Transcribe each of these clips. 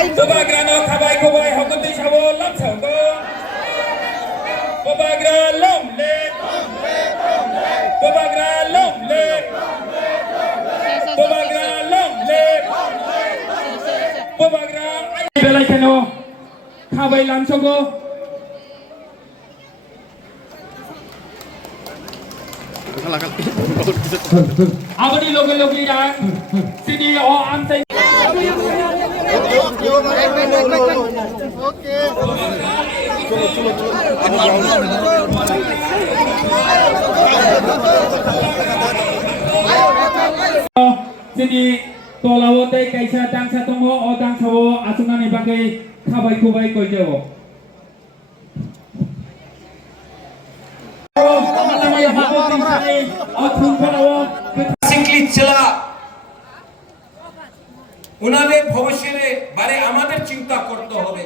Bobagrano kabai kubai hokuti shawo lamsongo. Bobagra long leg. Bobagra long leg. Bobagra long leg. Bobagra belai keno kabai lamsongo. Abadi logi yang sini oh antai. Sini tolawote kaisa dangsa tongo o dangsawo asungani bagai kabai kubai kojawo. উনাদের ভবিষ্যতে বারে আমাদের চিন্তা করতে হবে।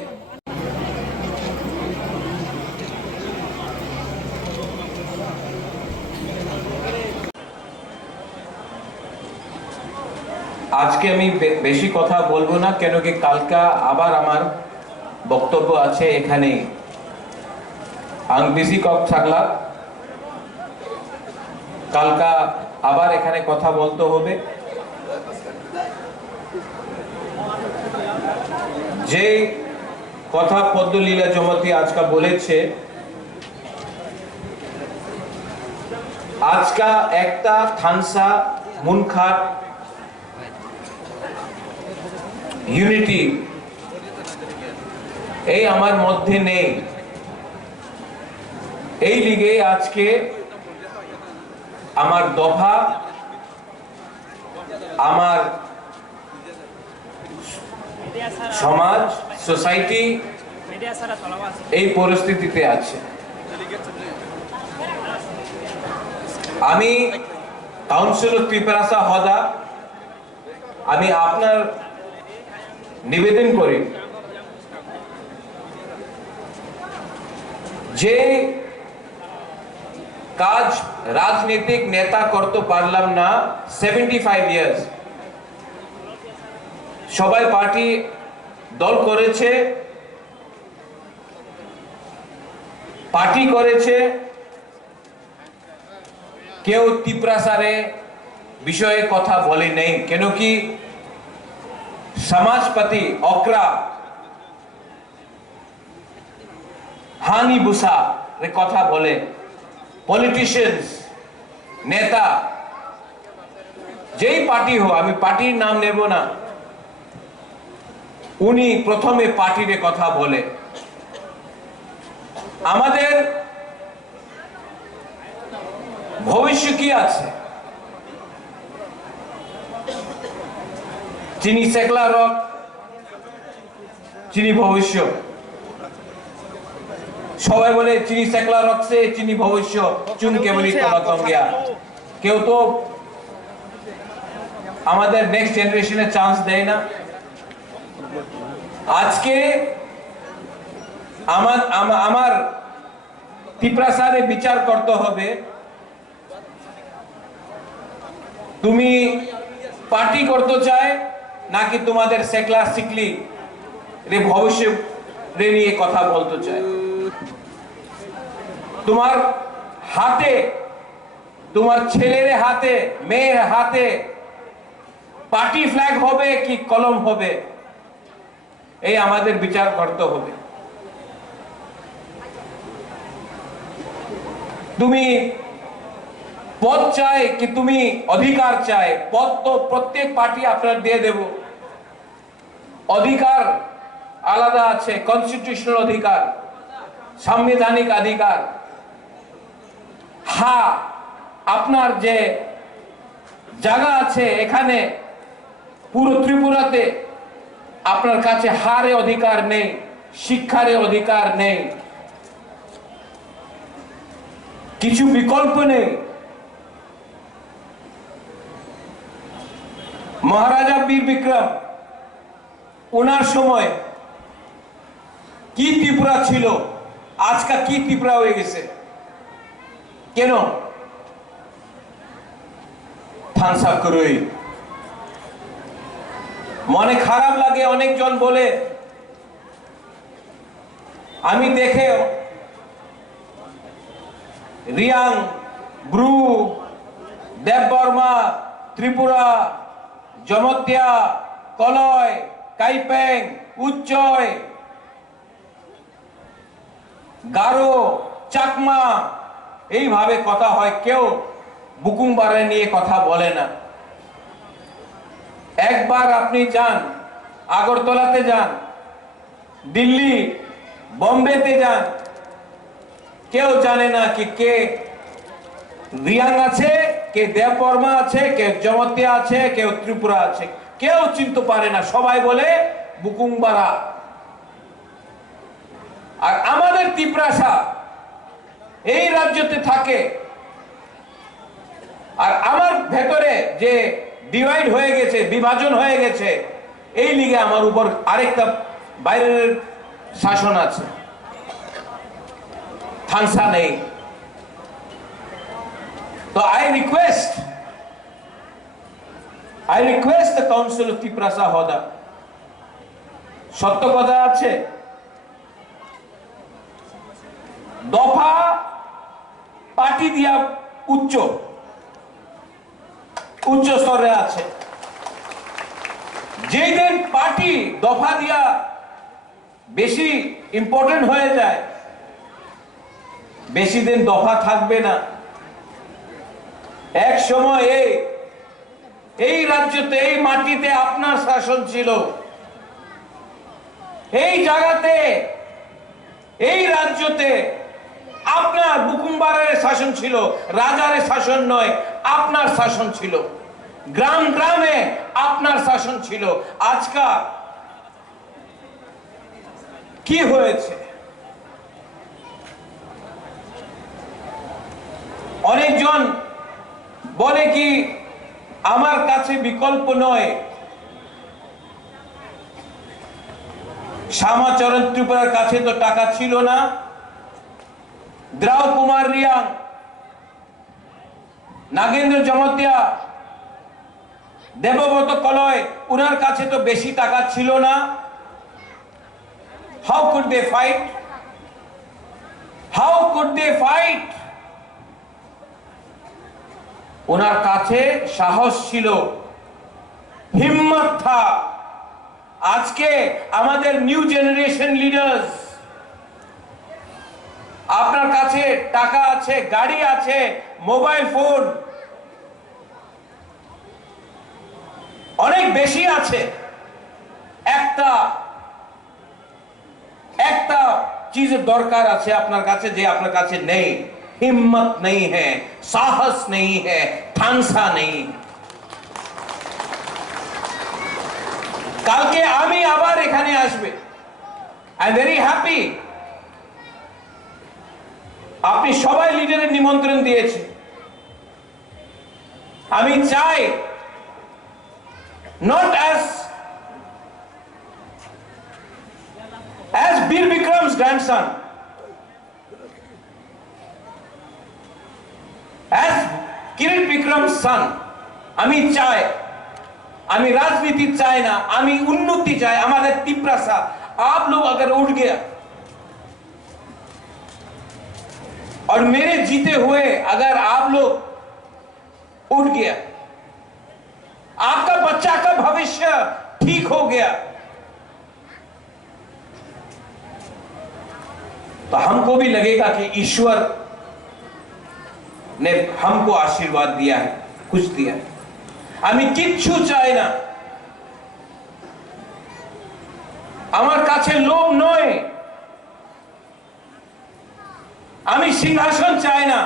আজকে আমি বেশি কথা বলবো না, কেন কি কালকা আবার আমার বক্তব্য আছে এখানে। আং বিজি কক থাকলা, কালকা আবার এখানে কথা বলতে হবে। যে কথা পদ্মলীলা জমতি আজকা বলেছে, আজকা একটা থানসা মুনখাট ইউনিটি এই আমার মধ্যে নেই। এই লিগে আজকে আমার দফা, আমার সমাজ, সোসাইটি এই পরিস্থিতিতে আছে। আমি কাউন্সিলর ত্রিপুরা হদা, আমি আপনার নিবেদন করি যে কাজ রাজনৈতিক নেতা করতে পারলাম না 75 ইয়ার্স। সবাই পার্টি দল করেছে, পার্টি করেছে, কেউ ত্রিপুরাসারে বিষয়ে কথা বলে নেই। কেন কি সমাজপতি অকরা হানি বুসা কথা বলে, পলিটিশিয়ানস নেতা যেই পার্টি হো, আমি পার্টির নাম নেব না, উনি প্রথমে পার্টির কথা বলে। আমাদের ভবিষ্য কি আছে? চিনি সেকলা রক, চিনি ভবিষ্য। সবাই বলে চিনি সেকলা রকসে চিনি ভবিষ্য, চুন কেবলি তলাতম গিয়া। কেউ তো আমাদের নেক্সট জেনারেশনে চান্স দেয় না। আজকে আমার ত্রিপুরাসারে বিচার করতে হবে, তুমি পার্টি করতে চায় নাকি তোমাদের সেকলা সিকলি রে ভবিষ্য রে নিয়ে কথা বলতে চায়। তোমার হাতে, তোমার ছেলের হাতে, মেয়ের হাতে পার্টি ফ্ল্যাগ হবে কি কলম হবে, এই আমাদের বিচার করতে হবে। তুমি পদ চাই কি তুমি অধিকার চাই? পদ তো প্রত্যেক পার্টি আপনার দিয়ে দেব, অধিকার আলাদা আছে, কনস্টিটিউশনাল অধিকার, সাংবিধানিক অধিকার। হ্যাঁ, আপনার যে জায়গা আছে এখানে পুরো ত্রিপুরাতে আপনার কাছে হারে অধিকার নেই, শিক্ষারে অধিকার নেই, কিছু বিকল্প নেই। মহারাজা বীর বিক্রম, ওনার সময় কি ত্রিপুরা ছিল, আজকা কি ত্রিপুরা হয়ে গেছে? কেন? থানসা করই মনে খারাপ লাগে অনেকজন বলে, আমি দেখে রিয়াং, ব্রু, দেববর্মা, ত্রিপুরা, জমতিয়া, কলয়, কাইপেং, উচ্চয়, গারো, চাকমা এইভাবে কথা হয়, কেউ বুকুংবারে নিয়ে কথা বলে না। একবার আপনি যান, আগরতলাতে যান, দিল্লি, বম্বেতে যান, কেউ জানে না কি কে রিয়াং আছে, কে দেববর্মা আছে, কে জমতিয়া আছে, কেউ ত্রিপুরা আছে, কেউ চিনতে পারে না, সবাই বলে বুকুংবারা। আর আমাদের তিপ্রাসা এই রাজ্যতে থাকে, আর আমার ভেতরে যে ডিভাইড হয়ে গেছে, বিভাজন হয়ে গেছে, এই লিগে আমার উপর আরেকটা বাইরের শাসন আছে, থানসা নেই। তো I request the Council of Tiprasa Hoda, সত্য কথা আছে, দফা পার্টি দিয়া উচ্চ স্তরে আছে। যেই দিন পার্টি দফা দিয়া বেশি ইম্পর্টেন্ট হয়ে যায়, বেশি দিন দফা থাকবে না। এক সময় এই রাজ্যতে, এই মাটিতে আপনার শাসন ছিল, এই জায়গাতে, এই রাজ্যতে আপনার বুকুংবারের শাসন ছিল, রাজার শাসন নয়, আপনার শাসন ছিল। গ্রাম গ্রামে আপনার শাসন ছিল। আজকাল কি হয়েছে? অনেকজন বলে কি আমার কাছে বিকল্প নয়, শ্যামাচরণ ত্রিপুরার কাছে তো টাকা ছিল না, দ্রাও কুমার রিয়াং, নাগেন্দ্র জমতিয়া, দেবব্রত কলয়, উনার কাছে তো বেশি টাকা ছিল না। How could they fight? How could they fight? ওনার কাছে সাহস ছিল, হিম্মত থা। আজকে আমাদের নিউ জেনারেশন লিডার্স, আপনার কাছে টাকা আছে, গাড়ি আছে, মোবাইল ফোন অনেক বেশি আছে, একটা চিজের দরকার আছে আপনার কাছে, যে আপনার কাছে নেই। हिम्मत नहीं है, साहस नहीं है, थानसा नहीं। কালকে আমি আবার এখানে আসবে। I am very happy. আপনি সবাই লিডারের নিমন্ত্রণ দিয়েছে। আমি চাই not as বীর বিক্রম's grandson, as কিরিট বিক্রম's son। আমি চাই, আমি राजनीति चाहे ना, আমি उन्नति चाहे। हमारे तिप्रासा आप लोग अगर उठ गया और मेरे जीते हुए अगर आप लोग उठ गया, आपका बच्चा का भविष्य ठीक हो गया, तो हमको भी लगेगा कि ईश्वर ने हमको आशीर्वाद दिया है, कुछ दिया है। আমি কিচ্ছু চাই না, আমার কাছে লোভ নয়, আমি সিংহাসন চাই না।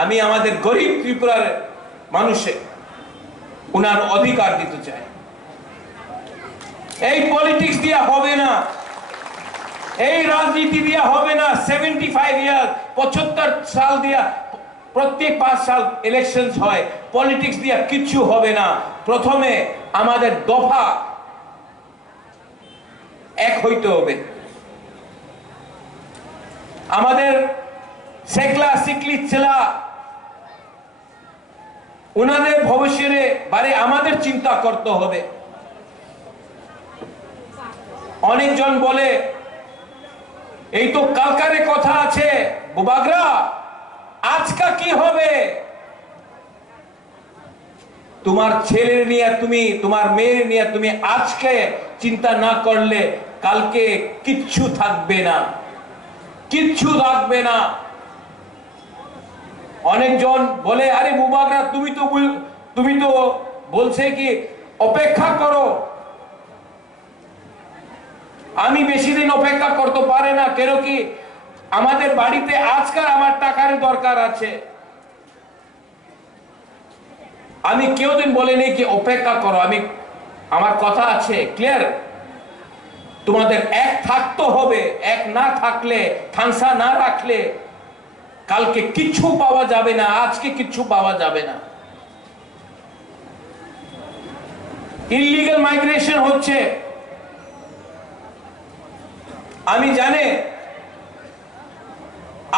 আমি আমাদের গরিব ত্রিপুরার মানুষে উনার অধিকার দিতে চাই। এই পলিটিক্স দিয়া হবে না, এই রাজনীতি দিয়া হবে না। 75 ইয়ার 75 সাল দিয়া প্রত্যেক 5 সাল ইলেকশন হয়, পলিটিক্স দিয়া কিচ্ছু হবে না। প্রথমে আমাদের দফা এক হইতে হবে। আমাদের সেকলা সিকলি ছেলা ওনাদের ভবিষ্যতের বারে আমাদের চিন্তা করতে হবে। অনেকজন বলে এই তো কালকারে কথা আছে, বুবাগরা আজকা কি হবে? তোমার ছেলে নিয়ে তুমি, তোমার মেয়ে নিয়ে তুমি আজকে চিন্তা না করলে কালকে কিচ্ছু থাকবে না, কিচ্ছু থাকবে না। অনেকজন বলে আরে বুবাগরা তুমি তো বলছে কি অপেক্ষা করো। আমি বেশি দিন অপেক্ষা করতে পারে না, কেন কি আমাদের বাড়িতে আজকাল আমার টাকার দরকার আছে। আমি কেউ দিন বলিনি কি অপেক্ষা করো, আমার কথা আছে ক্লিয়ার। তোমাদের এক থাকতে হবে, এক না থাকলে, থানসা না রাখলে কালকে কিচ্ছু পাওয়া যাবে না, আজকে কিচ্ছু পাওয়া যাবে না। ইললিগাল মাইগ্রেশন হচ্ছে, আমি জানি।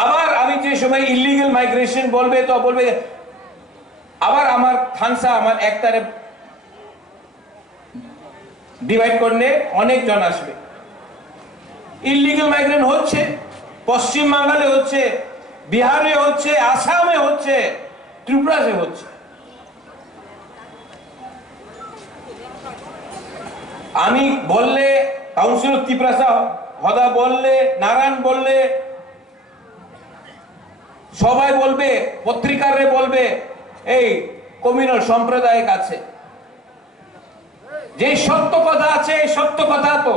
আবার আমি যে সময় ইললিগাল মাইগ্রেশন বলবে তো বলবে আবার আমার থানসা আমার একটারে ডিভাইড করলে অনেক জন আসবে। ইললিগাল মাইগ্রেশন হচ্ছে, পশ্চিম বাংলায় হচ্ছে, বিহারে হচ্ছে, আসামে হচ্ছে, ত্রিপুরাতে হচ্ছে। আমি বললে কাউন্সিলর ত্রিপুরা হদা বললে, নারায়ণ বললে, সবাই বলবে, পত্রিকারে বলবে এই কমিউনাল সম্প্রদায়ের কাছে যে সত্য কথা আছে, এই সত্য কথা তো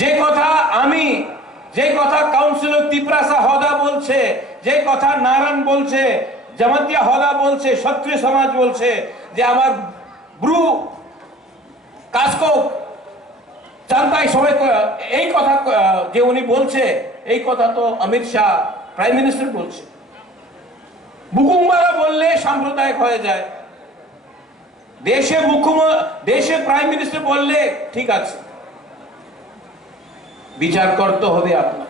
যে কথা কাউন্সিলর ত্রিপুরা হদা বলছে, যে কথা নারায়ণ বলছে, জামাতিয়া হদা বলছে, ক্ষত্রিয় সমাজ বলছে, যে আমার ব্রু কাসকো জানতাই সবাই এই কথা যে উনি বলছে, এই কথা তো অমিত শাহ প্রাইম মিনিস্টার বলছে। বুকুমারা বললে সাম্প্রদায়িক হয়ে যায়, দেশে প্রাইম মিনিস্টার বললে ঠিক আছে। বিচার করতে হবে আপনার।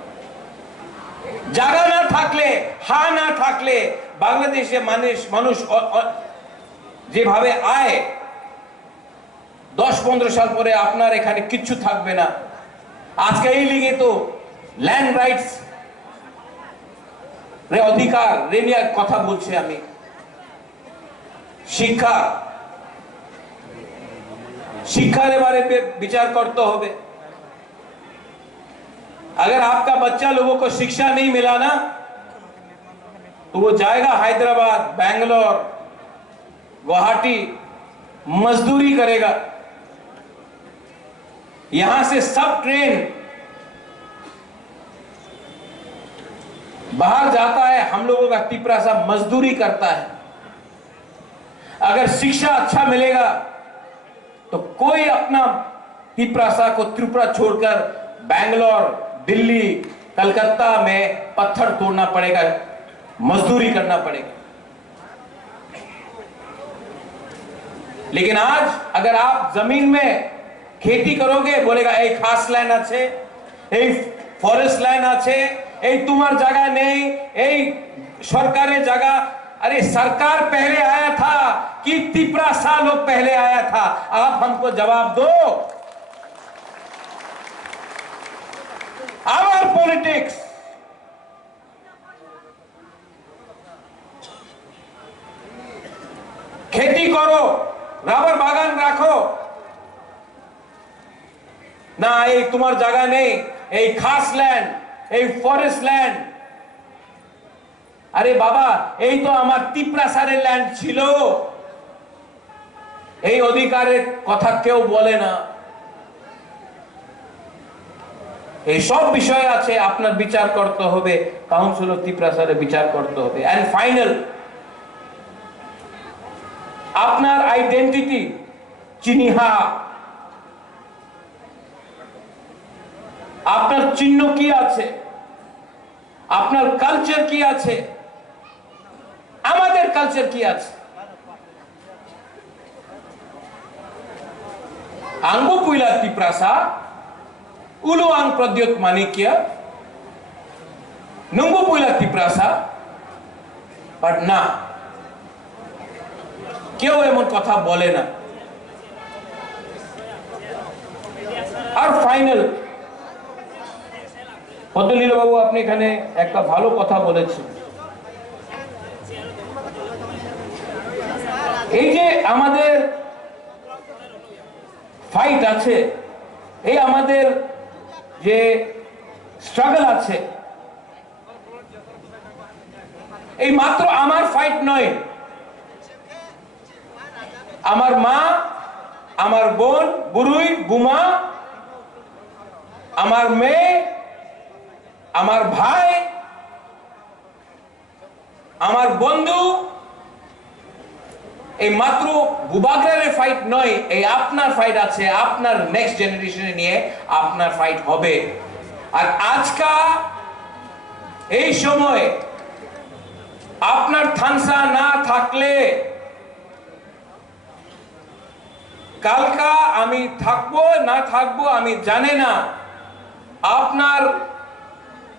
জায়গা না থাকলে, না থাকলে বাংলাদেশে মানুষ যেভাবে আয় 10-15 সাল পরে আপনার এখানে কিচ্ছু থাকবে না। আজকে এই লিগে তো ল্যান্ড রাইটস অধিকার নিয়ে কথা বলছি আমি। शिक्षार बारे पे विचार करते होगे। अगर आपका बच्चा लोगों को शिक्षा नहीं मिला ना तो वो जाएगा हैदराबाद, बैंगलोर, गुवाहाटी मजदूरी करेगा। यहां से सब ट्रेन बाहर जाता है, हम लोगों का त्रिपुरा सा मजदूरी करता है। अगर शिक्षा अच्छा मिलेगा तो कोई अपना त्रिपुरा को त्रिपुरा छोड़कर बैंगलोर, दिल्ली, कलकत्ता में पत्थर तोड़ना पड़ेगा, मजदूरी करना पड़ेगा। लेकिन आज अगर आप जमीन में खेती करोगे, बोलेगा এই খাস ল্যান্ড আছে, এই ফরেস্ট ল্যান্ড আছে, এই তোমার জায়গা নেই, এই সরকারের জায়গা। अरे सरकार पहले आया था कि त्रिपुरा सा लोग पहले आया था? आप हमको जवाब दो। आवर पॉलिटिक्स, खेती करो, रबर बागान रखो ना, এই তোমার জায়গা নেই, এই খাস ল্যান্ড, এই ফরেস্ট ল্যান্ড। আরে বাবা, এই তো আমার त्रिपुरा সারের ল্যান্ড ছিল। এই অধিকারের কথা কেউ বলে না। এই সব বিষয় আছে, আপনার বিচার করতে হবে, কাউন্সিলর त्रिपुरा সারের বিচার করতে হবে। এন্ড ফাইনাল, আপনার আইডেন্টিটি চিহ্নিহা, আপনার চিহ্ন কি আছে, আপনার কালচার কি আছে, আমাদের কালচার কি আছে। আঙ্গু পুইলা त्रिपुरा सा उलु आंग प्रद्योत मानिक्य नंगु पुइला त्रिपुरा सा বাট না, কেউ এমন কথা বলে না। আর ফাইনাল, পদ্মলীল বাবু আপনি এখানে একটা ভালো কথা বলেছেন। এই যে আমাদের ফাইট আছে, এই আমাদের যে স্ট্রাগল আছে, এই মাত্র আমার ফাইট নয়। আমার মা, আমার বোন, বুড়ুই, বুমা, আমার মেয়ে, আমার ভাই, আমার বন্ধু, এই মাত্র বুবাগ্রারের ফাইট নয়, এই আপনার ফাইট আছে। আপনার নেক্সট জেনারেশনে নিয়ে আপনার ফাইট হবে। আর আজকা এই সময় আপনার থানসা না থাকলে কালকা আমি থাকবো না থাকবো আমি জানি না। আপনার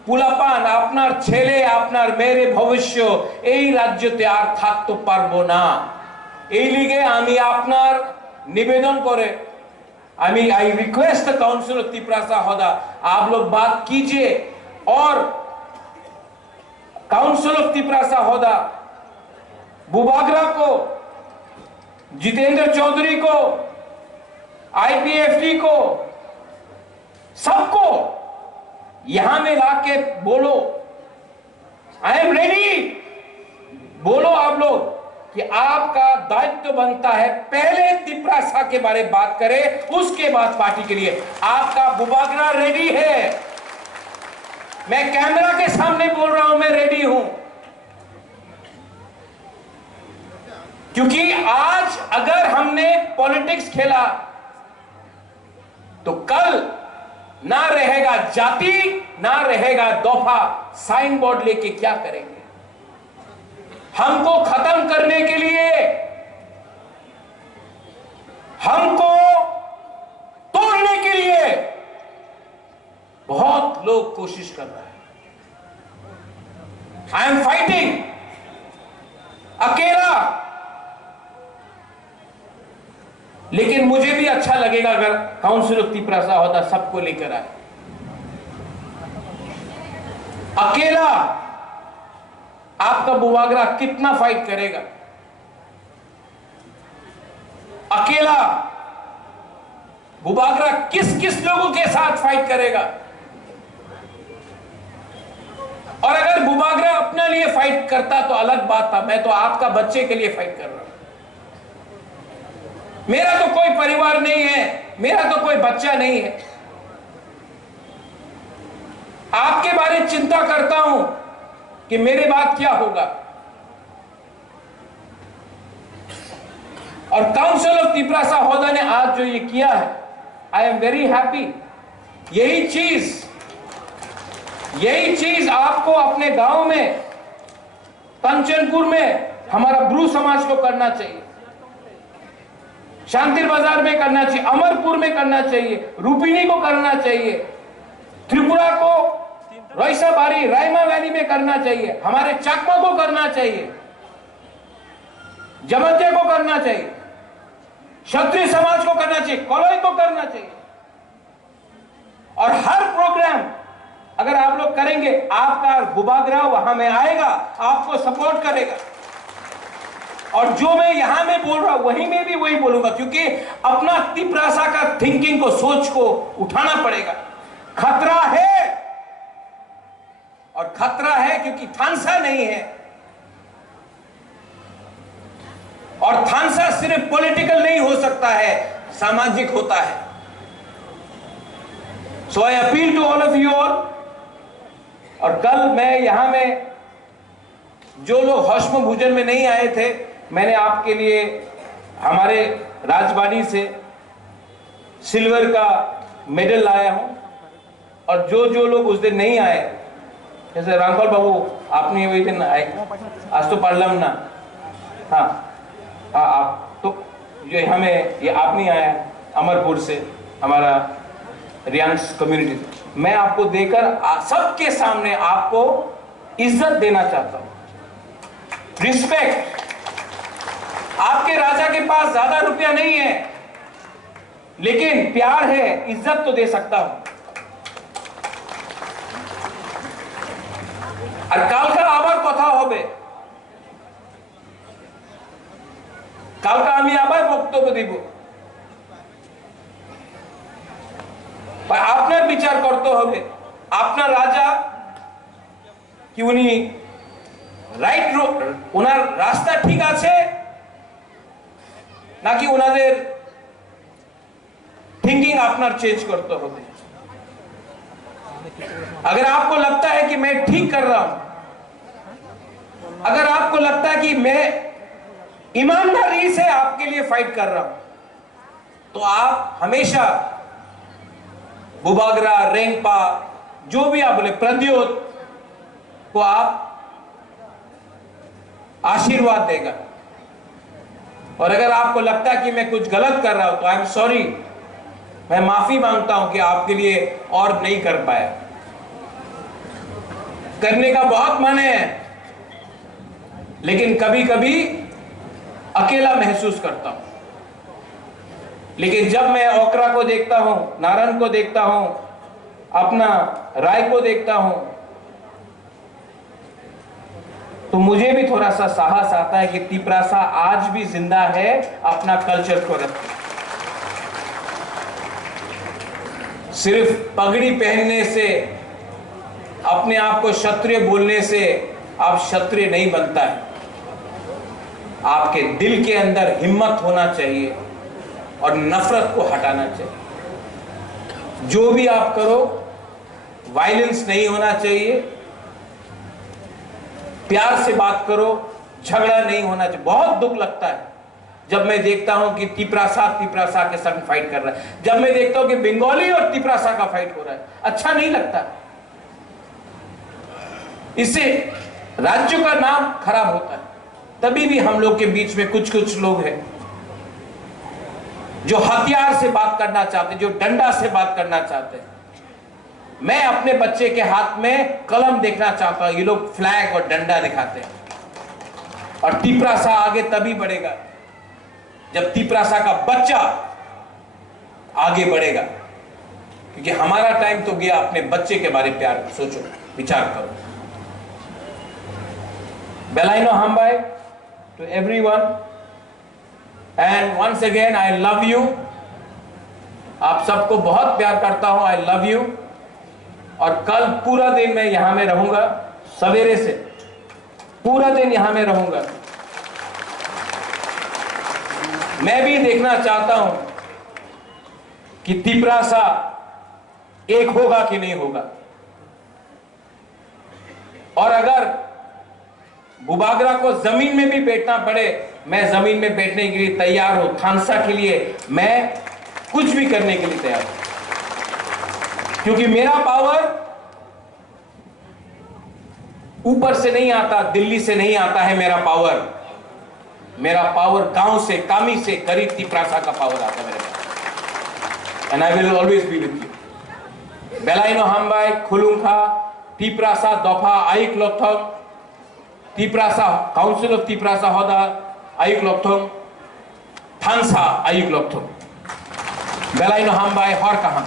পুলাপান, আপনার ছেলে, আপনার মেয়ের ভবিষ্য এই রাজ্যতে আর থাকতে পারবো না। এই লিগে আমি আপনার निवेदन करे, I request the council of Tiprasa Hoda, आप लोग बात कीजिए और काउंसिल ऑफ तिपरासा होदा बुबागरा को, जितेंद्र चौधरी को, आईपीएफटी को, सबको यहां में लाके बोलो आई एम रेडी। बोलो आप लोग कि आपका दायित्व बनता है पहले तिपरासा के बारे में बात करें, उसके बाद पार्टी के लिए। आपका बुबागरा रेडी है, मैं कैमरा के सामने बोल रहा हूं, मैं रेडी हूं। क्योंकि आज अगर हमने पॉलिटिक्स खेला तो कल ना रहेगा जाति, ना रहेगा दफा, साइन बोर्ड लेके क्या करेंगे? हमको खत्म करने के लिए, हमको तोड़ने के लिए बहुत लोग कोशिश कर रहे हैं। आई एम फाइटिंग अकेला, लेकिन मुझे भी अच्छा लगेगा अगर काउंसिल ऑफ तिपरासा होता सबको लेकर आए। अकेला आपका बुबागरा कितना फाइट करेगा? अकेला बुबागरा किस किस लोगों के साथ फाइट करेगा? और अगर बुबागरा अपने लिए फाइट करता तो अलग बात था, मैं तो आपका बच्चे के लिए फाइट कर रहा हूं। मेरा तो कोई परिवार नहीं है, मेरा तो कोई बच्चा नहीं है। आपके बारे में चिंता करता हूं कि मेरे बाद क्या होगा। और काउंसिल ऑफ तिपरासा होदा ने आज जो ये किया है, आई एम वेरी हैप्पी। यही चीज आपको अपने गांव में, कंचनपुर में हमारा ब्रू समाज को करना चाहिए, शांतिर बाजार में करना चाहिए, अमरपुर में करना चाहिए, रूपिनी को करना चाहिए, त्रिपुरा को, रईसाबारी, रायमा वैली में करना चाहिए, हमारे चाकमा को करना चाहिए, जमतिया को करना चाहिए, क्षत्रिय समाज को करना चाहिए, कलोई को करना चाहिए। और हर प्रोग्राम अगर आप लोग करेंगे, आपका बुबागरा वहां में आएगा, आपको सपोर्ट करेगा। और जो मैं यहां में बोल रहा हूं वहीं में भी वही बोलूंगा, क्योंकि अपना तिपरासा का थिंकिंग को, सोच को उठाना पड़ेगा। खतरा है, और खतरा है क्योंकि थानसा नहीं है। और थानसा सिर्फ पॉलिटिकल नहीं हो सकता है, सामाजिक होता है। So I appeal to all of you all. और कल मैं यहां में जो लोग हश्म भोजन में नहीं आए थे, मैंने आपके लिए हमारे राजवाड़ी से सिल्वर का मेडल लाया हूं। और जो लोग उस दिन नहीं आए, जैसे रामपाल बाबू आपने वही दिन आए, आज तो पार्लम ना, हाँ आप तो जो हमें ये आप नहीं आया अमरपुर से, हमारा रियांस कम्युनिटी, मैं आपको देकर सबके सामने आपको इज्जत देना चाहता हूं। रिस्पेक्ट। आपके राजा के पास ज्यादा रुपया नहीं है, लेकिन प्यार है, इज्जत तो दे सकता हूं। আর কালকা আবার কথা হবে, কালকা আমি আবার বক্তব্য দিব। আপনার বিচার করতে হবে, আপনার রাজা কি উনি রাইট, ওনার রাস্তা ঠিক আছে নাকি ওনাদের थिंकिंग अपना चेंज करते होते। अगर आपको लगता है कि मैं ठीक कर रहा हूं, अगर आपको लगता है कि मैं ईमानदारी से आपके लिए फाइट कर रहा हूं, तो आप हमेशा बुबागरा, रेंगपा, जो भी आप बोले, प्रद्योत को आप आशीर्वाद देगा। और अगर आपको लगता है कि मैं कुछ गलत कर रहा हूं, तो आई एम सॉरी, मैं माफी मांगता हूं कि आपके लिए और नहीं कर पाया। करने का बहुत मन है, लेकिन कभी कभी अकेला महसूस करता हूं। लेकिन जब मैं ओकरा को देखता हूं, नारायण को देखता हूं, अपना राय को देखता हूं, तो मुझे भी थोड़ा सा साहस आता है कि तिपरासा आज भी जिंदा है, अपना कल्चर को रखते। सिर्फ पगड़ी पहनने से, अपने आप को क्षत्रिय बोलने से आप क्षत्रिय नहीं बनता है। आपके दिल के अंदर हिम्मत होना चाहिए और नफरत को हटाना चाहिए। जो भी आप करो, वायलेंस नहीं होना चाहिए, प्यार से बात करो, झगड़ा नहीं होना चाहिए। बहुत दुख लगता है जब मैं देखता हूं कि तिपरासा के संग फाइट कर रहा है, जब मैं देखता हूं कि बंगाली और तिपरासा का फाइट हो रहा है, अच्छा नहीं लगता। इससे राज्य का नाम खराब होता है। तभी भी हम लोग के बीच में कुछ कुछ लोग हैं जो हथियार से बात करना चाहते, जो डंडा से बात करना चाहते हैं। मैं अपने बच्चे के हाथ में कलम देखना चाहता हूं, ये लोग फ्लैग और डंडा दिखाते हैं। और तिपरासा आगे तभी बढ़ेगा जब तिपरासा का बच्चा आगे बढ़ेगा, क्योंकि हमारा टाइम तो गया। अपने बच्चे के बारे में प्यार सोचो, विचार करो। बेलाइनो हमबाई to everyone, and once again I love you. आप सबको बहुत प्यार करता हूं, आई लव यू। और कल पूरा दिन मैं यहां में रहूंगा, सवेरे से पूरा दिन यहां में रहूंगा। मैं भी देखना चाहता हूं कि तिपरासा एक होगा कि नहीं होगा। और अगर बुबागरा को जमीन में भी बैठना पड़े, मैं जमीन में बैठने के लिए तैयार हूं। थानसा के लिए मैं कुछ भी करने के लिए तैयार हूं, क्योंकि मेरा पावर ऊपर से नहीं आता, दिल्ली से नहीं आता है। मेरा पावर गांव से, कामी से, करीब तिपरासा का पावर आता है मेरे पास। And I will always be with you. बेलाइनो हमबाई खुलुंखा तिपरासा दफा आइक लोथम, तिपरासा काउंसिल ऑफ तिपरासा होदा आइक लोथम, थानसा आइक लोथम, बेलाइनो हमबाई हर कहां।